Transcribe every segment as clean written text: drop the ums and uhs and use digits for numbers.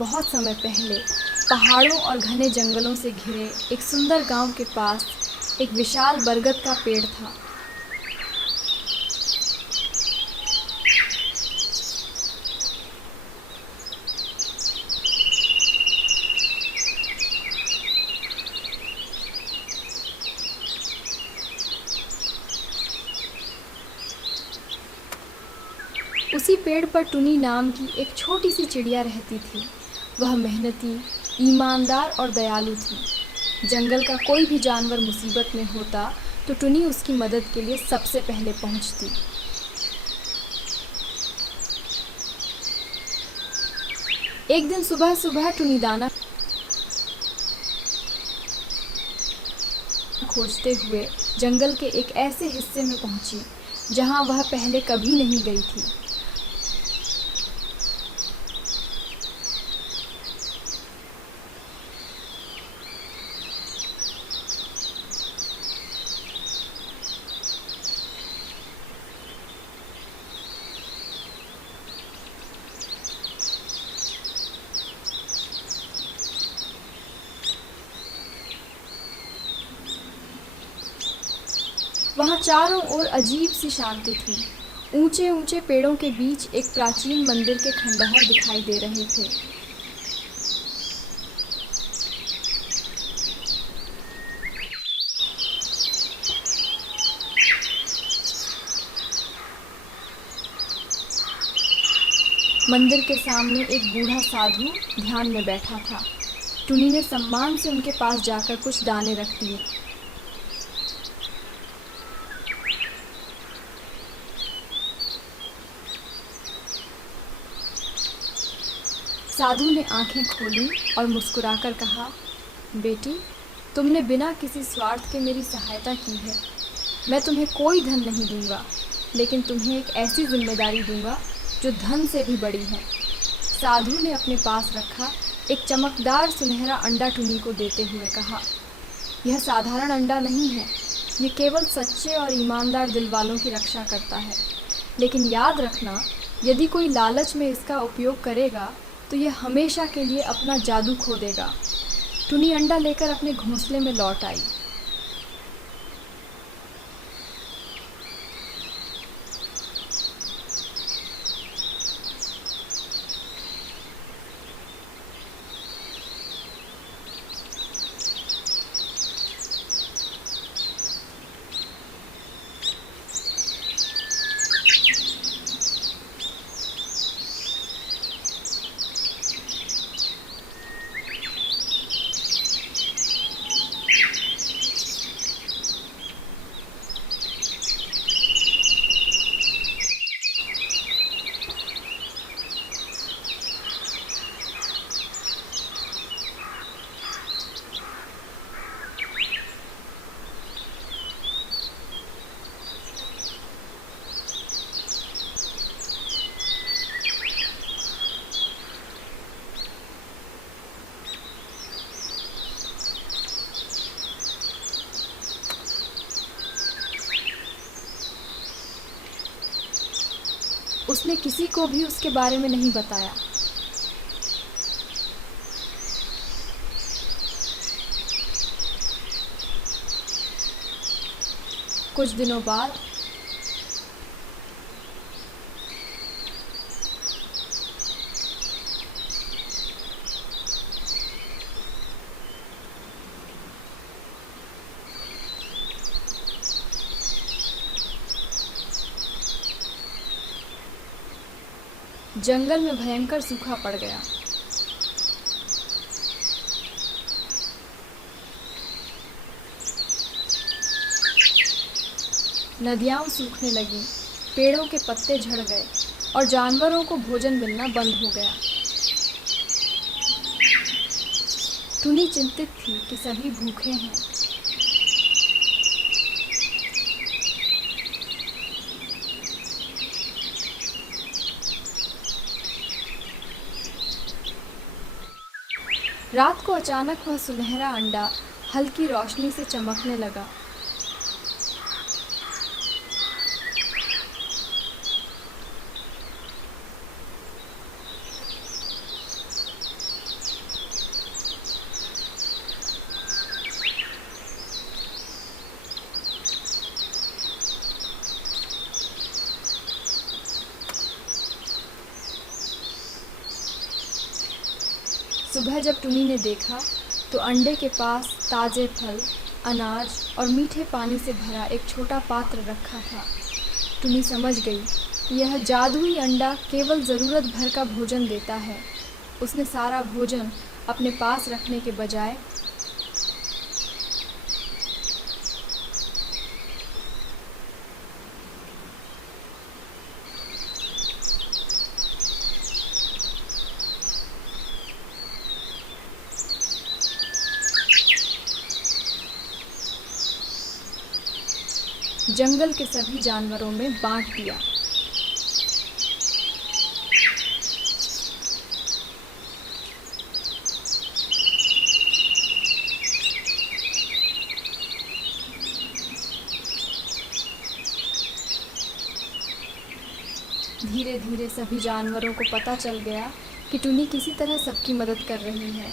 बहुत समय पहले पहाड़ों और घने जंगलों से घिरे एक सुंदर गांव के पास एक विशाल बरगद का पेड़ था। उसी पेड़ पर टुनी नाम की एक छोटी सी चिड़िया रहती थी। वह मेहनती, ईमानदार और दयालु थी। जंगल का कोई भी जानवर मुसीबत में होता तो टुनी उसकी मदद के लिए सबसे पहले पहुंचती। एक दिन सुबह सुबह टुनी दाना खोजते हुए जंगल के एक ऐसे हिस्से में पहुंची जहां वह पहले कभी नहीं गई थी। वहाँ चारों ओर अजीब सी शांति थी। ऊंचे ऊंचे पेड़ों के बीच एक प्राचीन मंदिर के खंडहर दिखाई दे रहे थे। मंदिर के सामने एक बूढ़ा साधु ध्यान में बैठा था। टुनी ने सम्मान से उनके पास जाकर कुछ दाने रख दिए। साधु ने आंखें खोली और मुस्कुराकर कहा, बेटी, तुमने बिना किसी स्वार्थ के मेरी सहायता की है। मैं तुम्हें कोई धन नहीं दूंगा, लेकिन तुम्हें एक ऐसी जिम्मेदारी दूंगा जो धन से भी बड़ी है। साधु ने अपने पास रखा एक चमकदार सुनहरा अंडा टुनी को देते हुए कहा, यह साधारण अंडा नहीं है, ये केवल सच्चे और ईमानदार दिल वालों की रक्षा करता है। लेकिन याद रखना, यदि कोई लालच में इसका उपयोग करेगा तो यह हमेशा के लिए अपना जादू खो देगा। टुनी अंडा लेकर अपने घोंसले में लौट आई। उसने किसी को भी उसके बारे में नहीं बताया। कुछ दिनों बाद जंगल में भयंकर सूखा पड़ गया। नदियाँ सूखने लगीं, पेड़ों के पत्ते झड़ गए और जानवरों को भोजन मिलना बंद हो गया। टुनी चिंतित थी कि सभी भूखे हैं। रात को अचानक वह सुनहरा अंडा हल्की रोशनी से चमकने लगा। सुबह जब टुनी ने देखा तो अंडे के पास ताज़े फल, अनाज और मीठे पानी से भरा एक छोटा पात्र रखा था। टुनी समझ गई कि यह जादुई अंडा केवल ज़रूरत भर का भोजन देता है। उसने सारा भोजन अपने पास रखने के बजाय जंगल के सभी जानवरों में बांट दिया। धीरे धीरे सभी जानवरों को पता चल गया कि टुनी किसी तरह सबकी मदद कर रही है।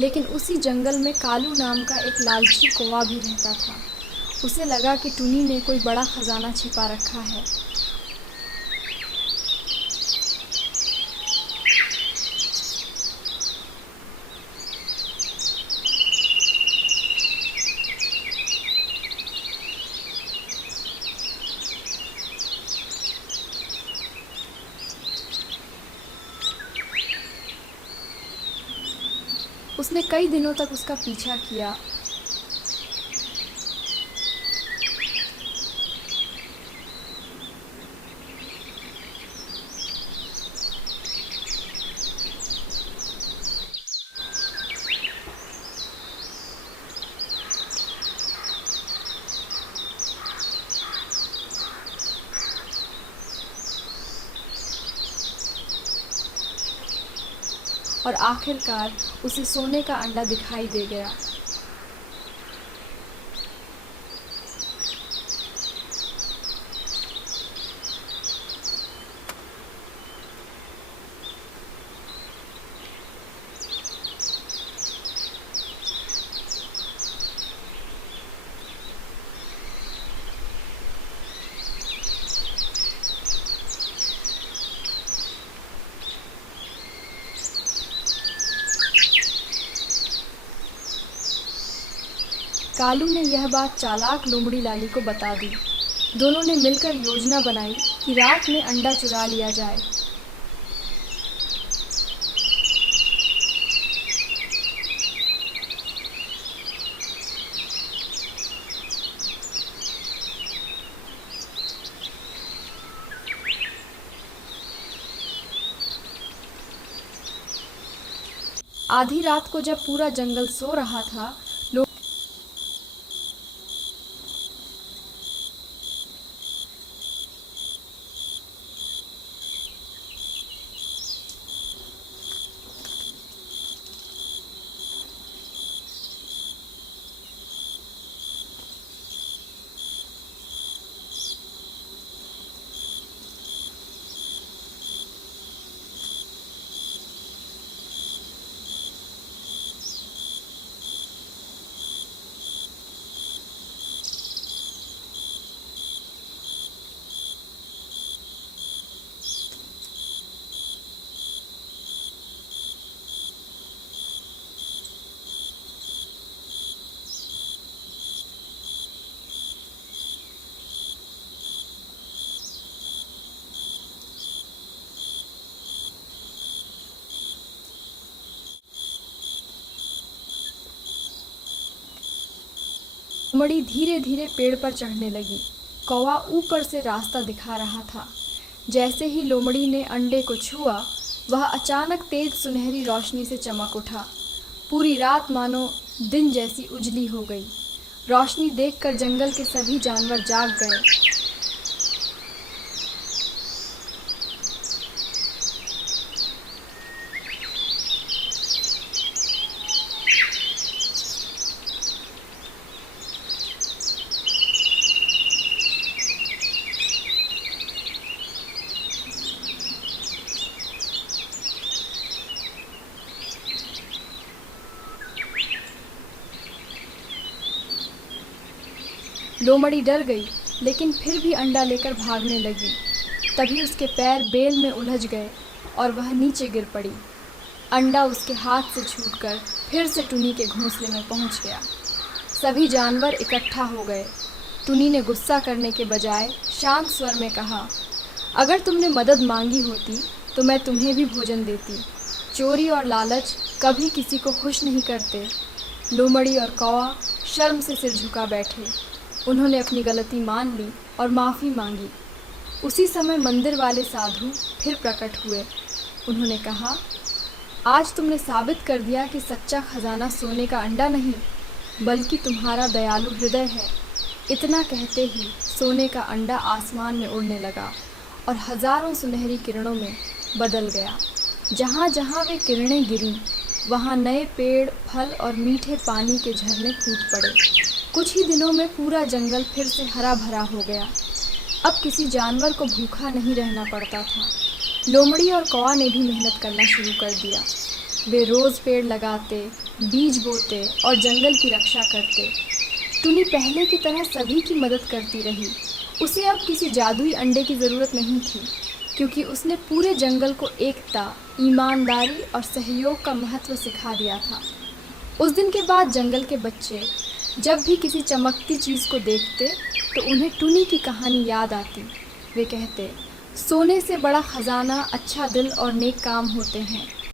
लेकिन उसी जंगल में कालू नाम का एक लालची कौवा भी रहता था। उसे लगा कि टुनी ने कोई बड़ा खजाना छिपा रखा है। उसने कई दिनों तक उसका पीछा किया। और आखिरकार उसे सोने का अंडा दिखाई दे गया। कालू ने यह बात चालाक लोमड़ी लाली को बता दी। दोनों ने मिलकर योजना बनाई कि रात में अंडा चुरा लिया जाए। आधी रात को जब पूरा जंगल सो रहा था, लोग लोमड़ी धीरे धीरे पेड़ पर चढ़ने लगी। कौवा ऊपर से रास्ता दिखा रहा था। जैसे ही लोमड़ी ने अंडे को छुआ, वह अचानक तेज सुनहरी रोशनी से चमक उठा। पूरी रात मानो दिन जैसी उजली हो गई। रोशनी देखकर जंगल के सभी जानवर जाग गए। लोमड़ी डर गई, लेकिन फिर भी अंडा लेकर भागने लगी। तभी उसके पैर बेल में उलझ गए और वह नीचे गिर पड़ी। अंडा उसके हाथ से छूटकर फिर से टुनी के घोंसले में पहुंच गया। सभी जानवर इकट्ठा हो गए। टुनी ने गुस्सा करने के बजाय शांत स्वर में कहा, अगर तुमने मदद मांगी होती तो मैं तुम्हें भी भोजन देती। चोरी और लालच कभी किसी को खुश नहीं करते। लोमड़ी और कौवा शर्म से सिर झुका बैठे। उन्होंने अपनी गलती मान ली और माफ़ी मांगी। उसी समय मंदिर वाले साधु फिर प्रकट हुए। उन्होंने कहा, आज तुमने साबित कर दिया कि सच्चा खजाना सोने का अंडा नहीं, बल्कि तुम्हारा दयालु हृदय है। इतना कहते ही सोने का अंडा आसमान में उड़ने लगा और हजारों सुनहरी किरणों में बदल गया। जहाँ जहाँ वे किरणें गिरीं, वहाँ नए पेड़, फल और मीठे पानी के झरने फूट पड़े। कुछ ही दिनों में पूरा जंगल फिर से हरा भरा हो गया। अब किसी जानवर को भूखा नहीं रहना पड़ता था। लोमड़ी और कौवा ने भी मेहनत करना शुरू कर दिया। वे रोज़ पेड़ लगाते, बीज बोते और जंगल की रक्षा करते। टुनी पहले की तरह सभी की मदद करती रही। उसे अब किसी जादुई अंडे की ज़रूरत नहीं थी, क्योंकि उसने पूरे जंगल को एकता, ईमानदारी और सहयोग का महत्व सिखा दिया था। उस दिन के बाद जंगल के बच्चे जब भी किसी चमकती चीज़ को देखते तो उन्हें टुनी की कहानी याद आती। वे कहते, सोने से बड़ा खजाना अच्छा दिल और नेक काम होते हैं।